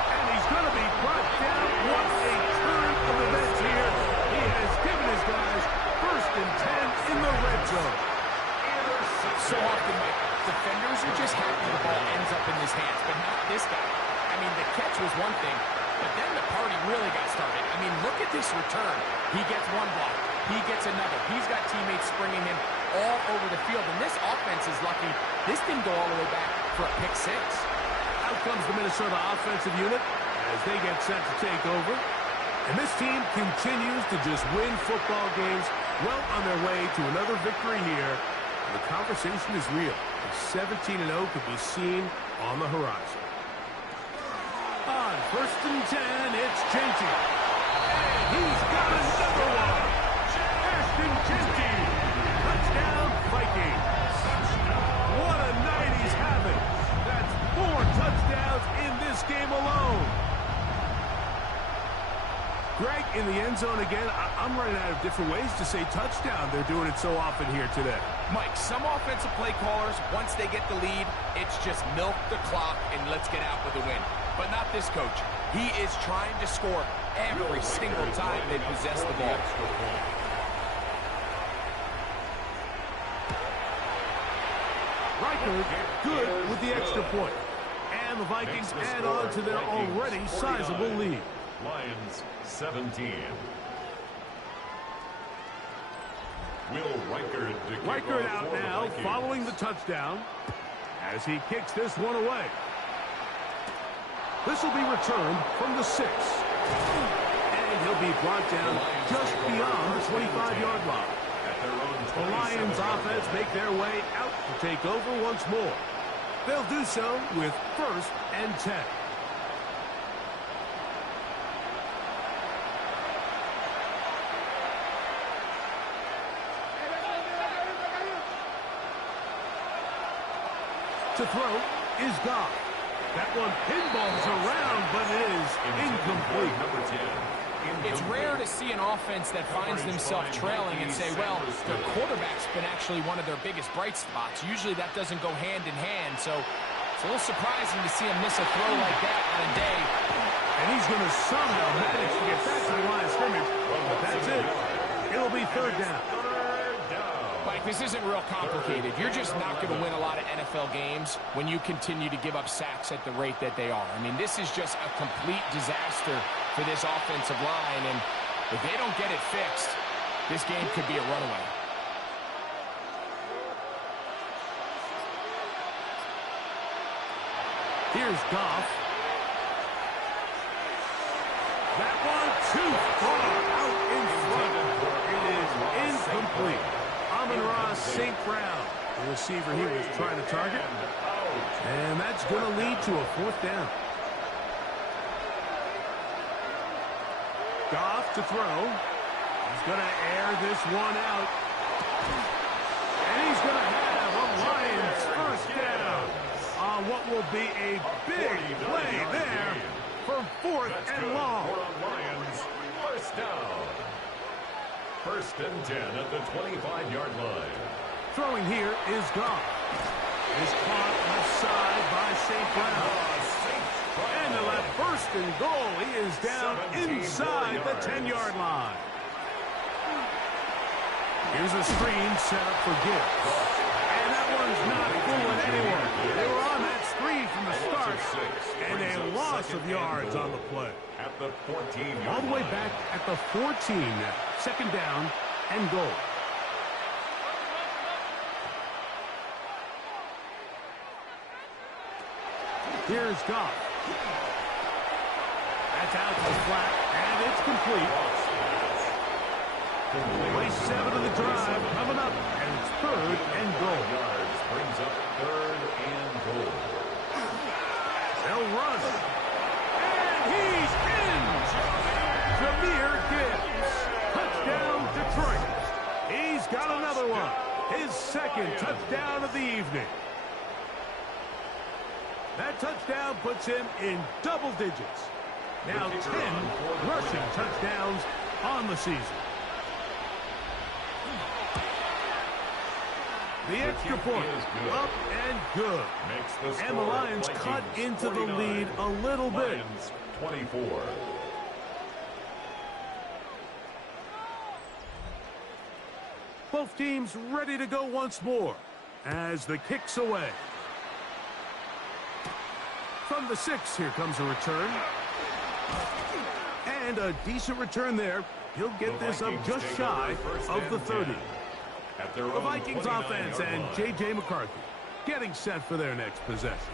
And he's going to be brought down. What a turn of events here. He has given his guys 1st and 10 in the red zone. So often, Mike, defenders are just happy the ball ends up in his hands, but not this guy. I mean, the catch was one thing, but then the party really got started. I mean, look at this return. He gets one block. He gets another. He's got teammates springing him all over the field, and this offense is lucky. This didn't go all the way back for a pick 6. Out comes the Minnesota offensive unit as they get set to take over. And this team continues to just win football games, well on their way to another victory here. And the conversation is real. 17-0 could be seen on the horizon. On 1st and 10, it's Genty. And he's got another one. Ashton Genty. Touchdown, Vikings. What a night he's having. That's 4 touchdowns in this game alone. Greg, in the end zone again, I'm running out of different ways to say touchdown. They're doing it so often here today. Mike, some offensive play callers, once they get the lead, it's just milk the clock and let's get out with a win. But not this coach. He is trying to score every single time they possess the ball. Reichard, good with the extra point. And the Vikings add on to their already sizable lead. Lions 17. Will Reichard out now following the touchdown as he kicks this one away. This will be returned from the 6. And he'll be brought down just beyond the 25-yard line. The Lions offense make their way out to take over once more. They'll do so with 1st and 10. To throw is Goff. That one pinballs around, but it is incomplete. Number 10. It's rare to see an offense that finds themselves trailing and say, well, their quarterback's been actually one of their biggest bright spots. Usually that doesn't go hand in hand, so it's a little surprising to see him miss a throw like that on a day. And he's going to somehow manage to get back to the line of scrimmage, but that's it. It'll be 3rd down. Mike, this isn't real complicated. You're just not going to win a lot of NFL games when you continue to give up sacks at the rate that they are. I mean, this is just a complete disaster for this offensive line, and if they don't get it fixed, this game could be a runaway. Here's Goff. That one too far out in front. It is incomplete. Amon-Ra St. Brown, the receiver he was trying to target. And that's going to lead to a 4th down. Goff to throw. He's going to air this one out. And he's going to have a Lions 1st down on what will be a big play there for 4th and long. Lions 1st down. 1st and 10 at the 25-yard line. Throwing here is Goff. Is caught left side by St. Brown. And to that 1st and goal, he is down inside the 10-yard line. Here's a screen set up for Gibbs. And that one's not fooling anyone. They were on that screen from the start, and a loss of yards on the play. At the 14-yard All the way back at the 14 now. 2nd down and goal. Here's Goff. That's out to the flat, and it's complete. Play 7 of the drive coming up, and it's 3rd and goal. yards brings up 3rd and goal. They'll run. And he's in! Jahmyr Gibbs. Touchdown, Detroit. He's got another one. His 2nd touchdown of the evening. That touchdown puts him in double digits. Now 10 rushing touchdowns on the season. The extra point, up and good. And the Lions cut into the lead a little bit. Lions 24. Both teams ready to go once more as the kick's away. From the 6, here comes a return. And a decent return there. He'll get this up just shy of the 30. The Vikings offense and J.J. McCarthy getting set for their next possession.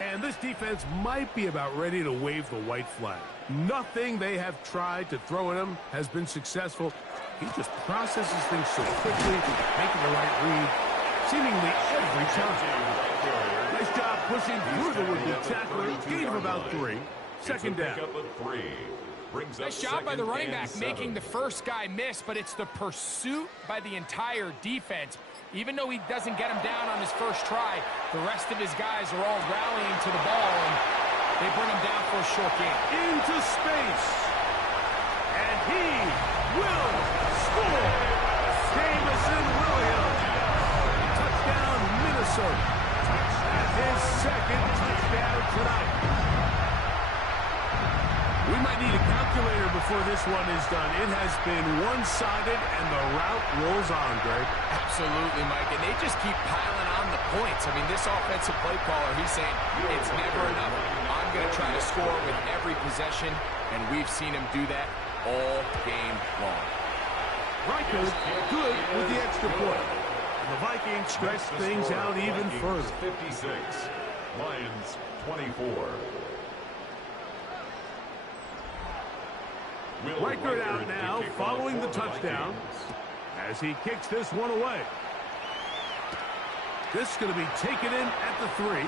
And this defense might be about ready to wave the white flag. Nothing they have tried to throw at him has been successful. He just processes things so quickly, making the right read, seemingly every time. Nice job pushing through the would-be tackler. Gain of about 3. Second down. Nice job by the running back making the first guy miss, but it's the pursuit by the entire defense. Even though he doesn't get him down on his first try, the rest of his guys are all rallying to the ball, and they bring him down for a short gain. Into space. And he will score. Jamison Williams. Touchdown, Minnesota. His second touchdown tonight. We might need a calculator before this one is done. It has been one-sided, and the route rolls on, Greg. Absolutely, Mike, and they just keep piling on the points. I mean, this offensive play caller, he's saying, it's never enough. I'm going to try to score with every possession, and we've seen him do that all game long. Riker good with the extra point. And the Vikings stretch things out even further. 56, Lions 24. Riker out now following the touchdown as he kicks this one away. This is going to be taken in at the 3.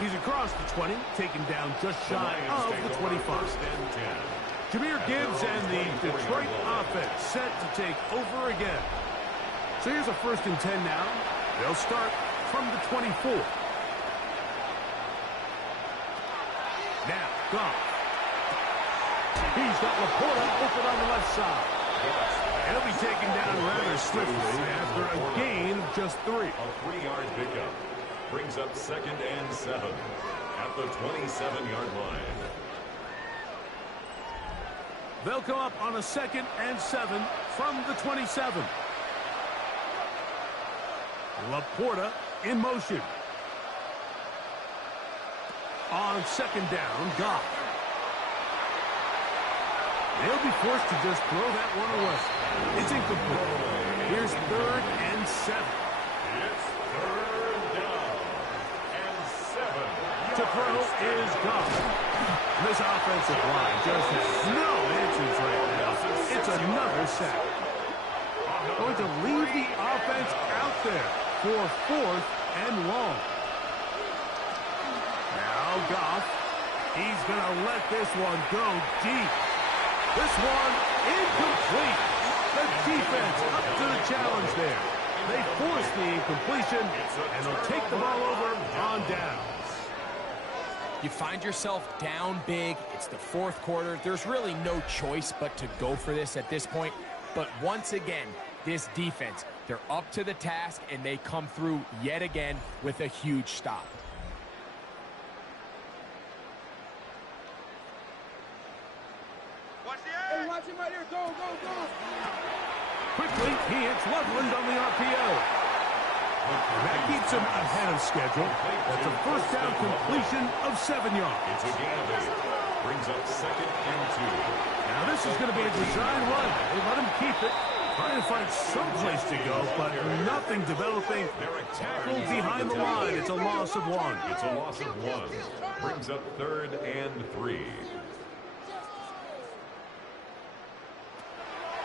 He's across the 20, taken down just shy of the 25. Jahmyr Gibbs and the Detroit offense set to take over again. So here's a 1st and 10 now. They'll start from the 24. Now, Goff. He's got Laporta open on the left side. And he'll be taken down rather swiftly after a gain of just 3. A 3-yard pickup brings up 2nd and 7 at the 27-yard line. They'll come up on a 2nd and 7 from the 27. Laporta in motion. On 2nd down, Goff. They'll be forced to just throw that one away. It's incomplete. Here's 3rd and 7. It's 3rd down and 7. To throw is Goff. This offensive line just has no answers right now. It's another sack. Going to leave the offense out there for 4th and long. Now Goff. He's going to let this one go deep. This one incomplete. The defense up to the challenge there. They force the incompletion, and they'll take the ball over on downs. You find yourself down big. It's the 4th quarter. There's really no choice but to go for this at this point. But once again, this defense, they're up to the task, and they come through yet again with a huge stop. Watch him right here. Go, go, go. Quickly, he hits Loveland on the RPO. And that keeps him ahead of schedule. That's a 1st down completion of 7 yards. It's a gain of 8. Brings up 2nd and 2. Now this is going to be a design run. They let him keep it. Trying to find some place to go, but nothing developing. Tackled behind the line. It's a loss of 1. It's a loss of 1. Brings up 3rd and 3.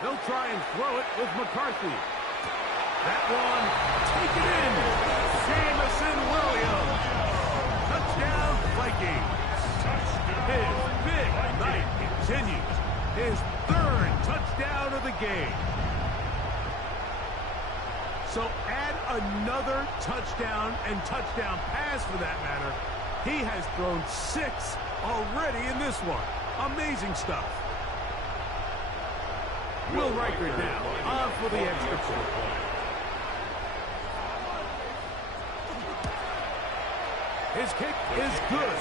They'll try and throw it with McCarthy. That one taken in. Jamison Williams. Touchdown, Vikings. His big night continues. His 3rd touchdown of the game. So add another touchdown and touchdown pass for that matter. He has thrown 6 already in this one. Amazing stuff. Will Reichert now on for the extra point. His kick is good.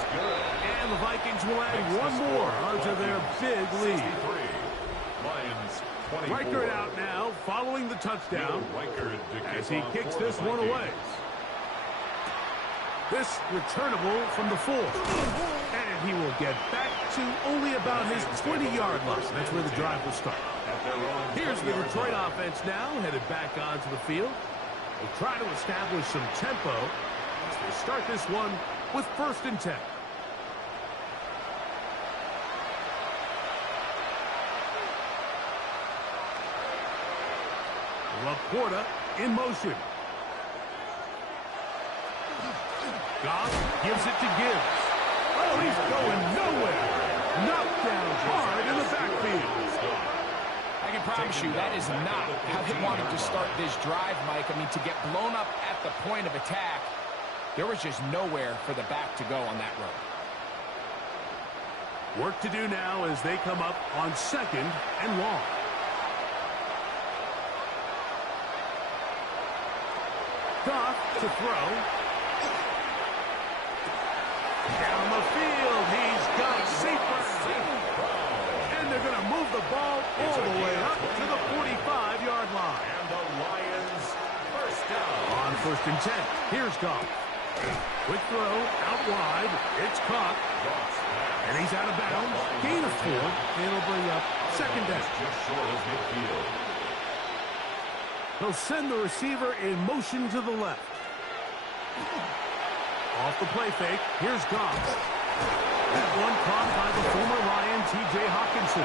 And the Vikings will add one more onto their big lead. Reichert out now following the touchdown as he kicks this one away. This returnable from the 4. And he will get back to only about his 20-yard line. That's where the drive will start. Here's the Detroit offense now, headed back onto the field. They try to establish some tempo as they start this one with 1st and 10. Laporta in motion. Goff gives it to Gibbs. Oh, he's going nowhere. Knocked down hard in the backfield. I can promise you that is not how they wanted to start this drive, Mike. I mean, to get blown up at the point of attack, there was just nowhere for the back to go on that road. Work to do now as they come up on 2nd and long. Goff to throw. Down the field, he's got Seifert. And they're going to move the ball all the way up to the 45-yard line. And the Lions first down. On 1st and 10, here's Goff. Quick throw, out wide, it's caught. And he's out of bounds. Gain of 4, and it'll bring up 2nd down. Just short of midfield. He'll send the receiver in motion to the left. Off the play fake, here's Goff. That one caught by the former Lion, T.J. Hawkinson.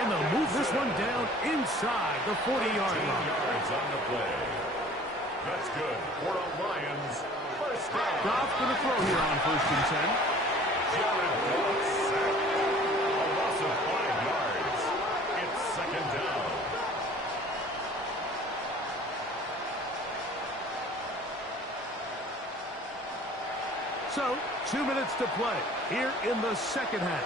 And they'll move this one down inside the 40-yard line. Yards on the play. That's good for the Lions. First down. Goff going to throw here on 1st and 10. Jared Goff sacked. A loss of 5 yards. It's 2nd down. So, 2 minutes to play here in the 2nd half.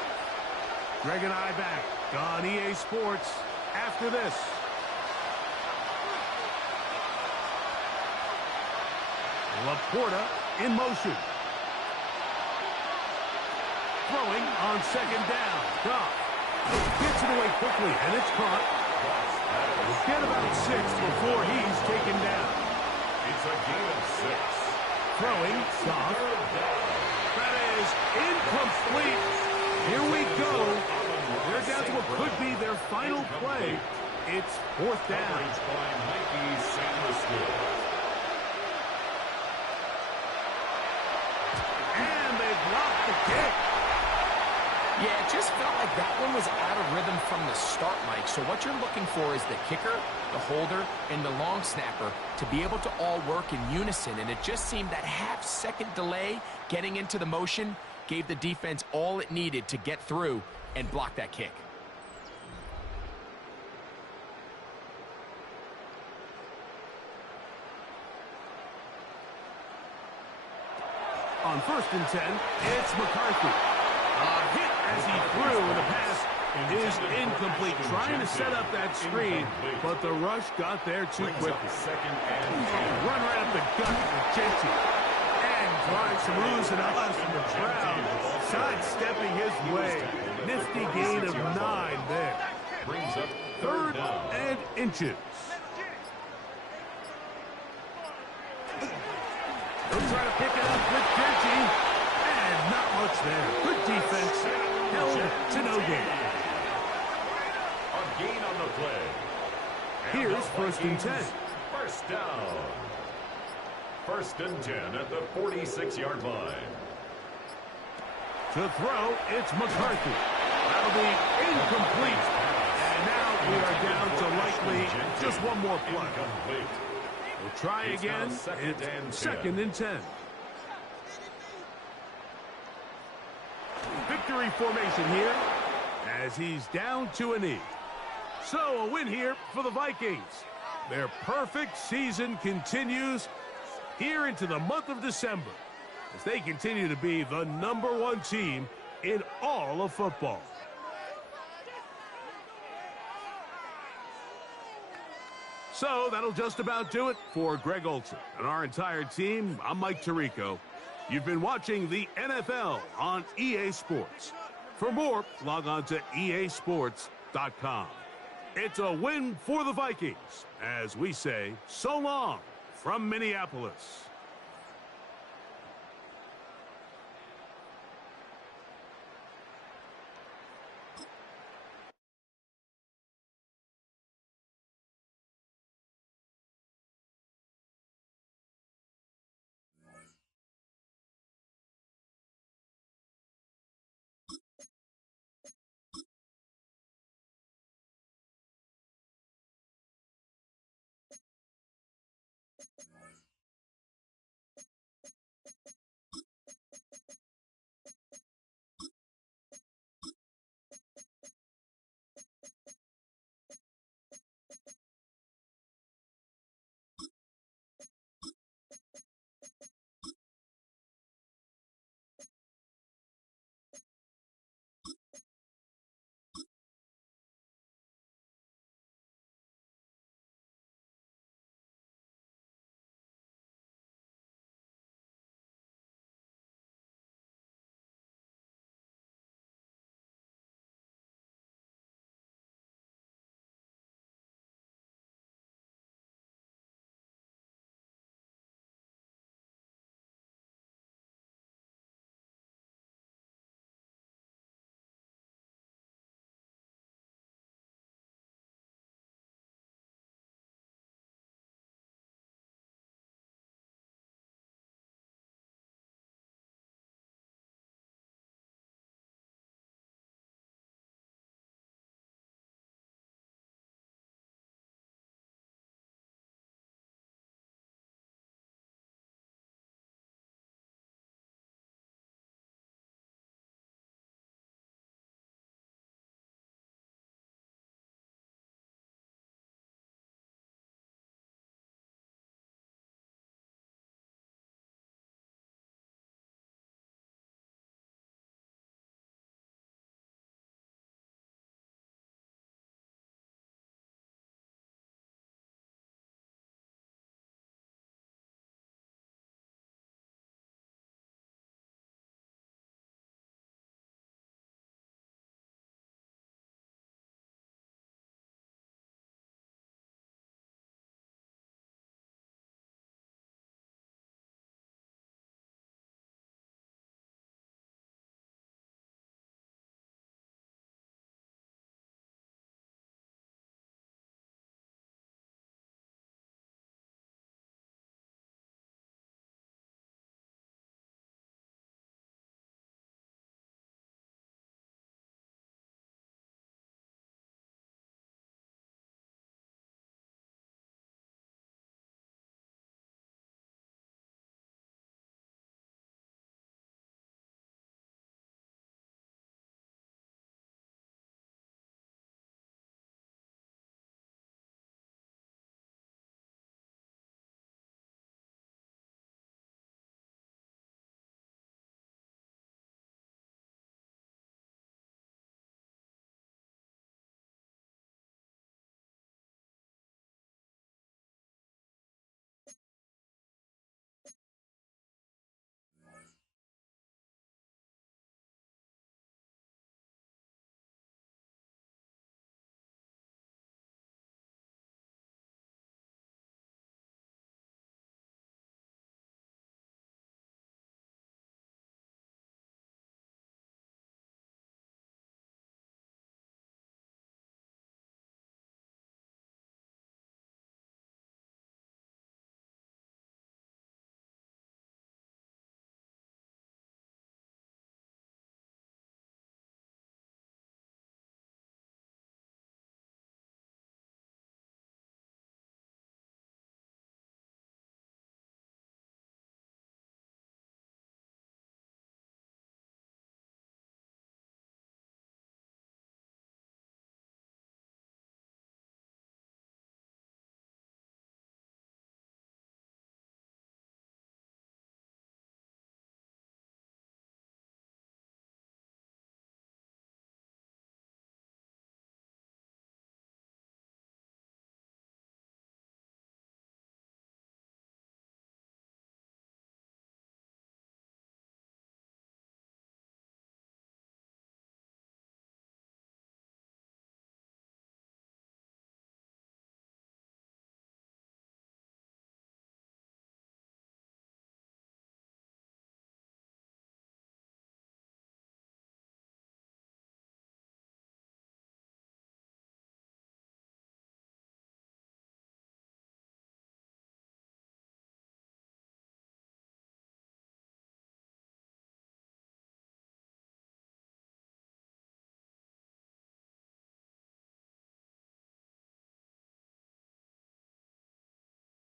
Greg and I back on EA Sports after this. Laporta in motion. Throwing on 2nd down. Goff gets it away quickly, and it's caught. We'll get about 6 before he's taken down. It's a gain of 6. Throwing, Goff. That is incomplete. Here we go. They're down to what could be their final play. It's 4th down. And they blocked the kick. Yeah, it just felt like that one was out of rhythm from the start, Mike. So what you're looking for is the kicker, the holder, and the long snapper to be able to all work in unison. And it just seemed that half-second delay getting into the motion gave the defense all it needed to get through and block that kick. On 1st and 10, it's McCarthy. A hit as he threw, and the pass is incomplete. Trying to set up that screen, but the rush got there too quickly. Run right up the gut with Kinetik. And drawing some oohs and ahs from the crowd. Sidestepping his way. Nifty gain of 9 there. 3rd and inches. They'll try to pick it up with Kinetik. And not much there. Good defense. Held to no gain. A gain on the play. Here's 1st and 10. First down. 1st and 10 at the 46-yard line. To throw, it's McCarthy. That'll be incomplete. And now we are down to likely just one more play. We'll try again. It's 2nd and 10. Victory formation here as he's down to a knee. So a win here for the Vikings. Their perfect season continues here into the month of December as they continue to be the #1 team in all of football. So that'll just about do it for Greg Olsen and our entire team. I'm Mike Tirico. You've been watching the NFL on EA Sports. For more, log on to easports.com. It's a win for the Vikings, as we say so long from Minneapolis.